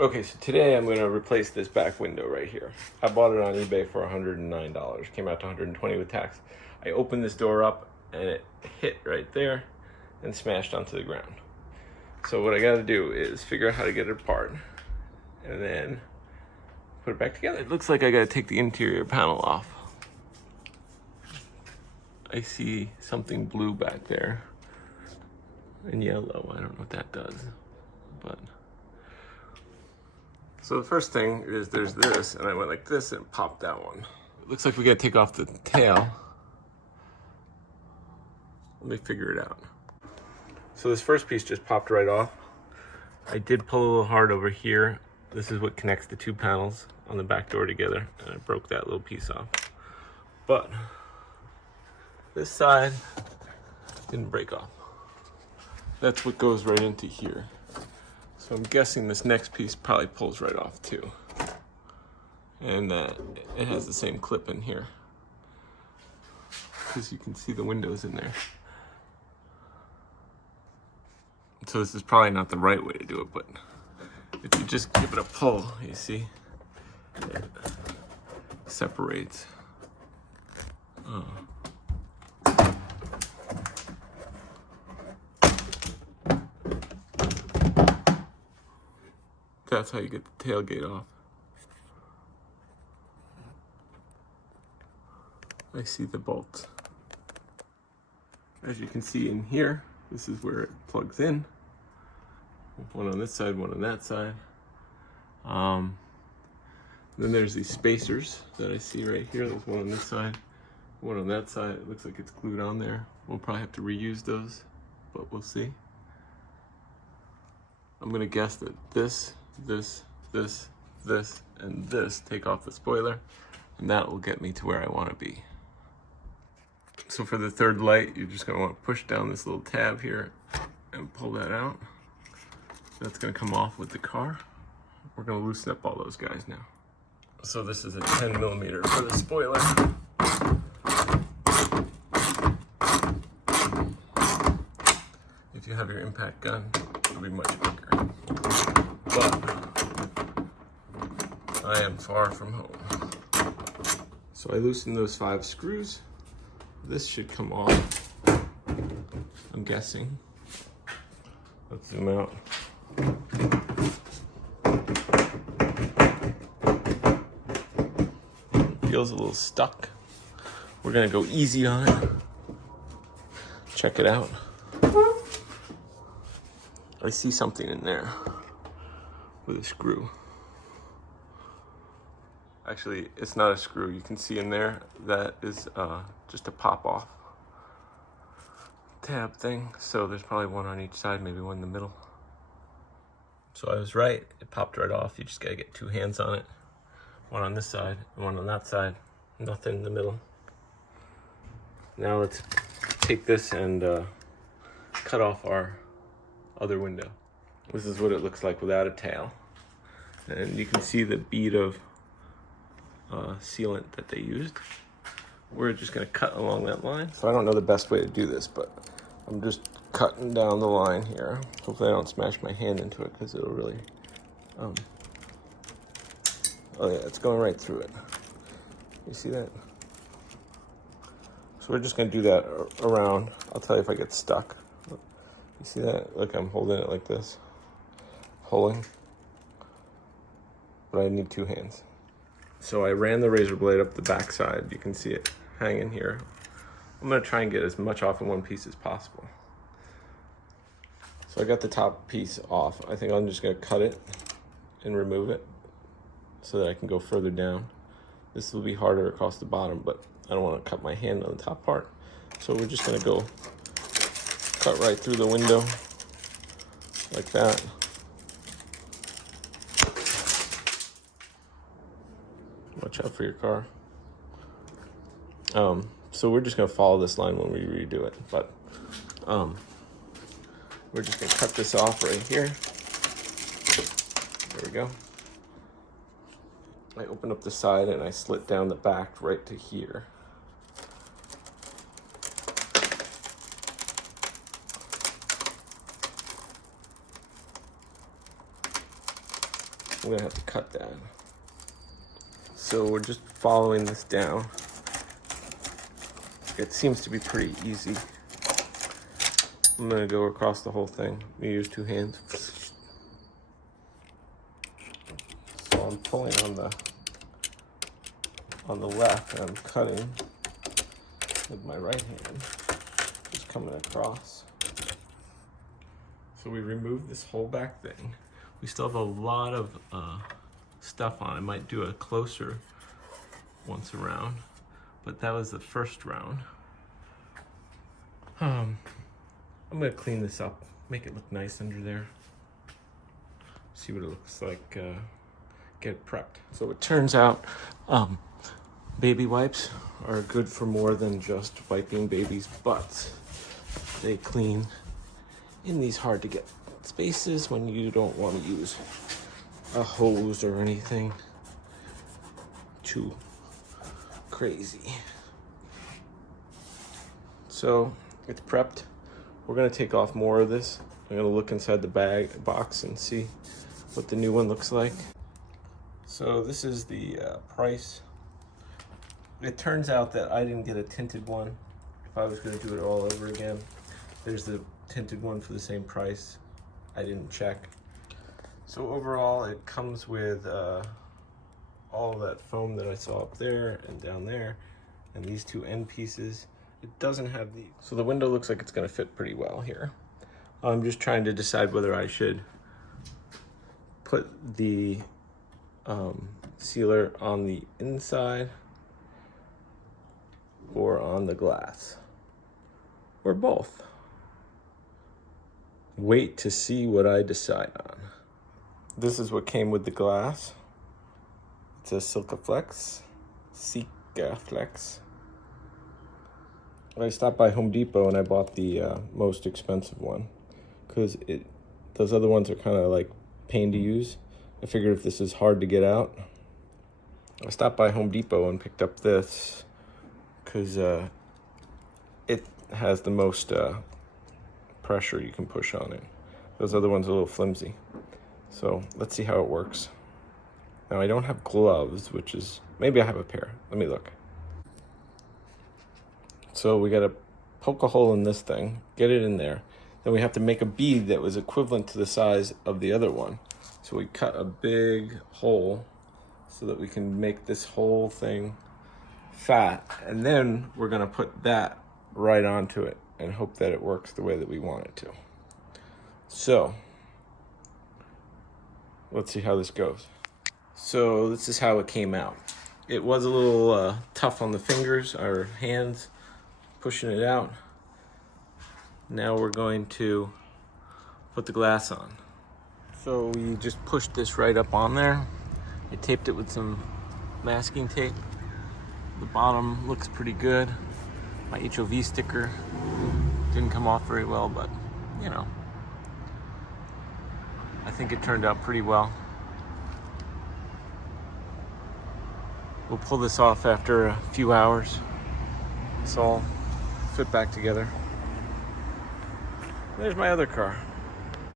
Okay, so today I'm going to replace this back window right here. I bought it on eBay for $109. Came out to $120 with tax. I opened this door up and it hit right there and smashed onto the ground. So what I got to do is figure out how to get it apart and then put it back together. It looks like I got to take the interior panel off. I see something blue back there and yellow. I don't know what that does, but... So the first thing is there's this, and I went like this and popped that one. It looks like we gotta take off the tail. Let me figure it out. So this first piece just popped right off. I did pull a little hard over here. This is what connects the two panels on the back door together, and I broke that little piece off. But this side didn't break off. That's what goes right into here. So I'm guessing this next piece probably pulls right off too. And it has the same clip in here, because you can see the windows in there. So this is probably not the right way to do it, but if you just give it a pull, you see, it separates. Oh. That's how you get the tailgate off. I see the bolts. As you can see in here, this is where it plugs in. One on this side, one on that side. Then there's these spacers that I see right here. There's one on this side, one on that side. It looks like it's glued on there. We'll probably have to reuse those, but we'll see. I'm gonna guess that this, and this take off the spoiler, and that will get me to where I want to be. So for the third light, you're just gonna want to push down this little tab here and pull that out. That's gonna come off with the car. We're gonna loosen up all those guys now. So this is a 10mm for the spoiler. If you have your impact gun, it'll be much bigger. But I am far from home. So I loosened those 5 screws. This should come off, I'm guessing. Let's zoom out. Feels a little stuck. We're gonna go easy on it. Check it out. I see something in there with a screw. Actually, it's not a screw. You can see in there that is just a pop off tab thing. So there's probably one on each side, maybe one in the middle. So I was right, it popped right off. You just gotta get 2 hands on it. One on this side and one on that side. Nothing in the middle. Now let's take this and cut off our other window. This is what it looks like without a tail. And you can see the bead of sealant that they used. We're just gonna cut along that line. So I don't know the best way to do this, but I'm just cutting down the line here. Hopefully I don't smash my hand into it, because it'll really, oh yeah, it's going right through it. You see that? So we're just gonna do that around. I'll tell you if I get stuck. You see that? Look, I'm holding it like this, pulling, but I need 2 hands. So I ran the razor blade up the back side. You can see it hanging here. I'm gonna try and get as much off in one piece as possible. So I got the top piece off. I think I'm just gonna cut it and remove it so that I can go further down. This will be harder across the bottom, but I don't wanna cut my hand on the top part. So we're just gonna go cut right through the window like that. Watch out for your car. So we're just gonna follow this line when we redo it, but we're just gonna cut this off right here. There we go. I open up the side and I slit down the back right to here. I'm gonna have to cut that. So we're just following this down. It seems to be pretty easy. I'm gonna go across the whole thing. We use 2 hands. So I'm pulling on the left, and I'm cutting with my right hand, just coming across. So we removed this whole back thing. We still have a lot of stuff on. I might do a closer once around, but that was the first round. I'm gonna clean this up, make it look nice under there. See what it looks like, get it prepped. So it turns out baby wipes are good for more than just wiping babies' butts. They clean in these hard to get spaces when you don't want to use a hose or anything too crazy. So it's prepped. We're gonna take off more of this. I'm gonna look inside the box and see what the new one looks like. So this is the price. It turns out that I didn't get a tinted one. If I was gonna do it all over again, there's the tinted one for the same price. I didn't check. So overall, it comes with all of that foam that I saw up there and down there, and these 2 end pieces. It doesn't have the, so the window looks like it's gonna fit pretty well here. I'm just trying to decide whether I should put the sealer on the inside or on the glass, or both. Wait to see what I decide on. This is what came with the glass. It's a Sikaflex. I stopped by Home Depot and I bought the most expensive one because those other ones are kind of like pain to use. I figured if this is hard to get out, I stopped by Home Depot and picked up this because it has the most pressure you can push on it. Those other ones are a little flimsy. So let's see how it works. Now I don't have gloves, which is, maybe I have a pair. Let me look. So we gotta poke a hole in this thing, get it in there. Then we have to make a bead that was equivalent to the size of the other one. So we cut a big hole so that we can make this whole thing fat. And then we're gonna put that right onto it and hope that it works the way that we want it to. So let's see how this goes. So this is how it came out. It was a little tough on the fingers, our hands, pushing it out. Now we're going to put the glass on. So we just pushed this right up on there. I taped it with some masking tape. The bottom looks pretty good. My HOV sticker didn't come off very well, but you know, I think it turned out pretty well. We'll pull this off after a few hours. It's all fit back together. There's my other car.